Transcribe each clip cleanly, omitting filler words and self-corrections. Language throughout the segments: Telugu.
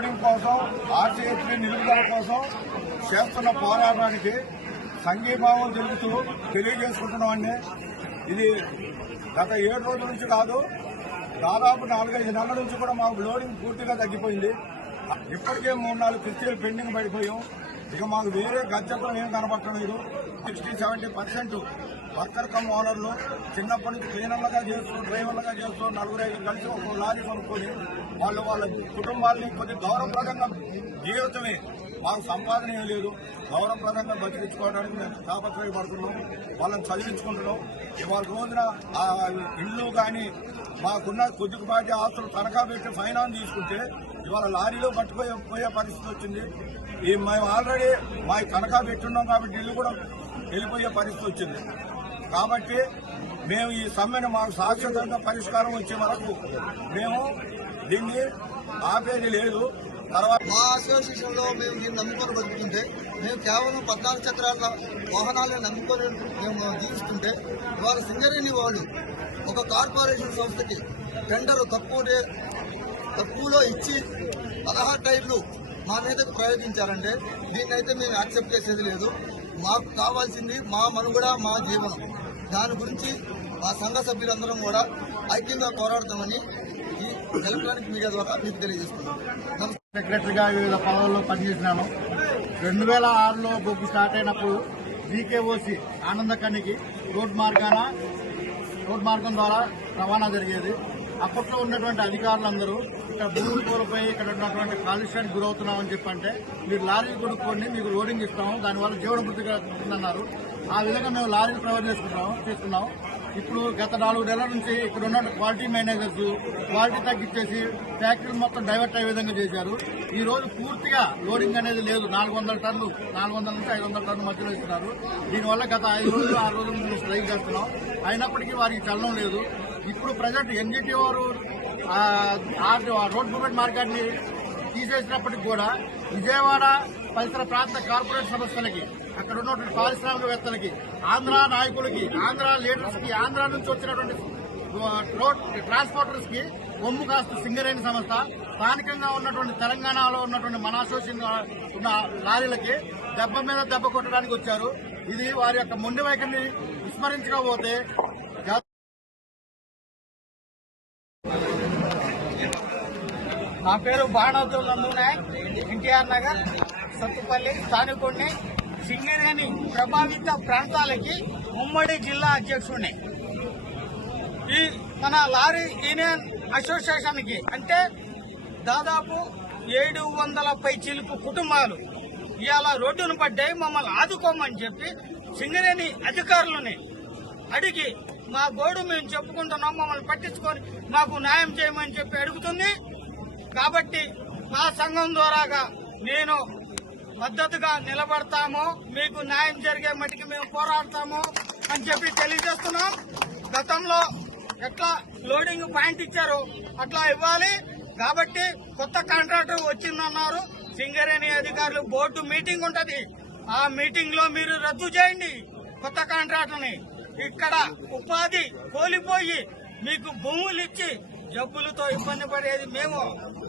లోడింగ్ కోసం ఆర్టీహెచ్పీ నిలుపుదల కోసం చేస్తున్న పోరాటానికి సంఘీభావం తెలుపుతూ తెలియజేసుకుంటున్నామండి. ఇది గత 7 రోజుల నుంచి కాదు, దాదాపు 4-5 నెలల నుంచి కూడా మాకు లోడింగ్ పూర్తిగా తగ్గిపోయింది. ఇప్పటికే 3-4 కిస్తీలు పెండింగ్ పడిపోయాం. ఇక మాకు వేరే గత్యంతరం ఏం కనబట్టలేదు. 60-70% వర్కర్ కమ్ ఓనర్లు చిన్నప్పటి నుంచి క్లీనర్లుగా చేస్తూ డ్రైవర్లుగా చేస్తూ 4-5 కలిసి ఒక లారీ కొనుక్కొని వాళ్ళ కుటుంబాలని కొద్ది గౌరవప్రదంగా జీవితమే, మాకు సంపాదన ఏం లేదు, గౌరవప్రదంగా బతికించుకోవడానికి మేము తాపత్రయపడుతున్నాం. వాళ్ళని చదివించుకుంటున్నాం. ఇవాళ రోజున ఆ ఇల్లు కానీ మాకున్న కొద్దిపాటి ఆస్తులు తనఖా పెట్టి ఫైనాన్స్ తీసుకుంటే ఇవాళ లారీలో పట్టుకుపోయే పరిస్థితి వచ్చింది. మేము ఆల్రెడీ మా తనఖా పెట్టున్నాం కాబట్టి ఇల్లు కూడా వెళ్ళిపోయే పరిస్థితి వచ్చింది. కాబట్టి మేము ఈ సమ్మెను మాకు శాశ్వతంగా పరిష్కారం వచ్చే వరకు మేము దీన్ని ఆపేది లేదు. తర్వాత మా అసోసియేషన్ లో మేము దీన్ని నమ్ముకొని బతుకుతుంటే, మేము కేవలం 14 చక్రాల వాహనాలను నమ్ముకొని మేము జీవిస్తుంటే, ఇవాళ సింగరేణి వాళ్ళు ఒక కార్పొరేషన్ సంస్థకి టెండర్ తక్కువలో ఇచ్చి 16 టైర్లు మా మీదకు ప్రయోగించారంటే దీన్నైతే మేము యాక్సెప్ట్ చేసేది లేదు. మాకు కావాల్సింది మా మనుగడ, మా జీవనం. దాని గురించి మా సంఘ సభ్యులందరం కూడా ఐక్యంగా పోరాడతామని ఈ ఎలక్ట్రానిక్ మీడియా ద్వారా మీకు తెలియజేస్తున్నాం. సెక్రటరీగా వివిధ పదవుల్లో పనిచేసినాను. 2006లో బొగ్గు స్టార్ట్ అయినప్పుడు జీకేఓసి ఆనందకనికి రోడ్ మార్గం ద్వారా రవాణా జరిగేది. అప్పట్లో ఉన్నటువంటి అధికారులందరూ ఇక్కడ భూములు కోల్పోయి ఇక్కడ ఉన్నటువంటి కాలుష్యానికి గురవుతున్నామని చెప్పంటే, మీరు లారీలు కొనుక్కోండి, మీకు లోడింగ్ ఇస్తాము, దానివల్ల జీవన వృద్ధిగా ఉందన్నారు. ఆ విధంగా మేము లారీలు ప్రొవైడ్ చేసుకున్నాం. ఇప్పుడు గత 4 నెలల నుంచి ఇక్కడ ఉన్న క్వాలిటీ మేనేజర్స్ క్వాలిటీ తగ్గించేసి ఫ్యాక్టరీలు మొత్తం డైవర్ట్ అయ్యే విధంగా చేశారు. ఈ రోజు పూర్తిగా లోడింగ్ అనేది లేదు. 400 టన్నులు 400 నుంచి 500 టన్నుల మధ్యలో ఇస్తున్నారు. దీనివల్ల గత 5 రోజులు 6 రోజుల నుంచి స్ట్రైక్ చేస్తున్నాం. అయినప్పటికీ వారికి చలనం లేదు. ఇప్పుడు ప్రజెంట్ ఎన్జిటి వారు రోడ్ మూవ్మెంట్ మార్గాన్ని తీసేసినప్పటికీ కూడా విజయవాడ పరిసర ప్రాంత కార్పొరేట్ సంస్థలకి, అక్కడ ఉన్నటువంటి పారిశ్రామికవేత్తలకి, ఆంధ్ర నాయకులకి, ఆంధ్ర లీడర్స్ కి, ఆంధ్ర నుంచి వచ్చినటువంటి రోడ్ ట్రాన్స్పోర్టర్స్ కి ఒమ్ము కాస్త సింగరేణి సంస్థ, స్థానికంగా ఉన్నటువంటి తెలంగాణలో ఉన్నటువంటి మన అసోసియేషన్ ఉన్న లారీలకి దెబ్బ మీద దెబ్బ కొట్టడానికి వచ్చారు. ఇది వారి యొక్క మొండి వైఖరిని విస్మరించకపోతే నా పేరు బాణాతుల్ నందునాయక్, ఎన్టీఆర్ నగర్, సత్తుపల్లి స్థానికుడిని. సింగరేణి ప్రభావిత ప్రాంతాలకి ఉమ్మడి జిల్లా అధ్యక్షుడిని. ఈ మన లారీ యూనియన్ అసోసియేషన్ కి అంటే దాదాపు 700 పైచిలుకు కుటుంబాలు ఇవాళ రోడ్డును పడ్డాయి. మమ్మల్ని ఆదుకోమని చెప్పి సింగరేణి అధికారులని అడిగి మా గోడు మేము చెప్పుకుంటున్నాం, మమ్మల్ని పట్టించుకొని మాకు న్యాయం చేయమని చెప్పి అడుగుతుంది. కాబట్టి మా సంఘం ద్వారాగా నేను మద్దతుగా నిలబడతాము, మీకు న్యాయం జరిగే మట్టికి మేము పోరాడతాము అని చెప్పి తెలియజేస్తున్నాం. గతంలో ఎట్లా లోడింగ్ పాయింట్ ఇచ్చారో అట్లా ఇవ్వాలి. కాబట్టి కొత్త కాంట్రాక్టర్ వచ్చిందన్నారు. సింగరేణి అధికారులు బోర్డు మీటింగ్ ఉంటది, ఆ మీటింగ్ లో మీరు రద్దు చేయండి కొత్త కాంట్రాక్టర్ని. ఇక్కడ ఉపాధి కోల్పోయి మీకు భూములు ఇచ్చి జబ్బులతో ఇబ్బంది పడేది మేము,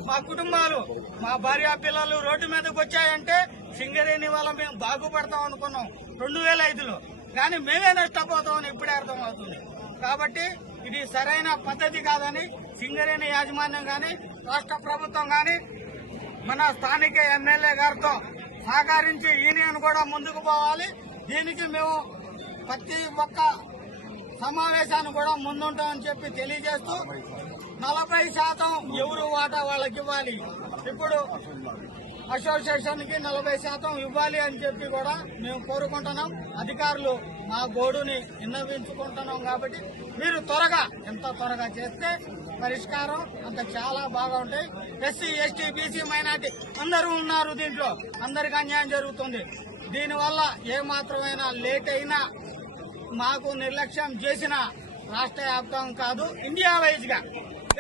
మా కుటుంబాలు, మా భార్య పిల్లలు రోడ్డు మీదకి వచ్చాయంటే సింగరేణి వల్ల మేము బాగుపడతాం అనుకున్నాం 2005లో. కానీ మేమే నష్టపోతామని ఇప్పుడే అర్థమవుతుంది. కాబట్టి ఇది సరైన పద్ధతి కాదని సింగరేణి యాజమాన్యం గాని, రాష్ట్ర ప్రభుత్వం గాని, మన స్థానిక ఎమ్మెల్యే గారితో సహకరించి యూనియన్ కూడా ముందుకు పోవాలి. దీనికి మేము ప్రతి ఒక్క సమావేశాన్ని కూడా ముందుంటామని చెప్పి తెలియజేస్తూ 40% ఎవరు వాటా వాళ్ళకి ఇవ్వాలి. ఇప్పుడు అసోసియేషన్ కి 40% ఇవ్వాలి అని చెప్పి కూడా మేము కోరుకుంటున్నాం. అధికారులు మా గోడుని విన్నవించుకుంటున్నాం. కాబట్టి మీరు ఎంత త్వరగా చేస్తే పరిష్కారం అంత చాలా బాగా ఉంటాయి. ఎస్సీ, ఎస్టీ, బీసీ, మైనార్టీ అందరూ ఉన్నారు దీంట్లో, అందరికి అన్యాయం జరుగుతుంది. దీనివల్ల ఏమాత్రమైనా లేట్ అయినా మాకు నిర్లక్ష్యం చేసిన రాష్ట్ర వ్యాప్తం కాదు, ఇండియా వైజ్ గా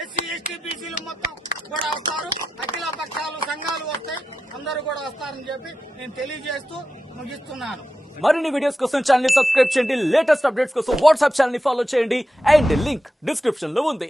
ఎస్సీ, ఎస్టీ, బీసీలు మొత్తం కూడా వస్తారు. అఖిల పక్షాలు సంఘాలు వస్తాయి, అందరూ కూడా వస్తారని చెప్పి నేను తెలియజేస్తూ ముగిస్తున్నాను. మరిన్ని వీడియోస్ కోసం ఛానల్ ని సబ్స్క్రైబ్ చేయండి. లేటెస్ట్ అప్డేట్స్ కోసం వాట్సాప్ ఛానల్ ని ఫాలో చేయండి. అండ్ లింక్ డిస్క్రిప్షన్ లో ఉంది.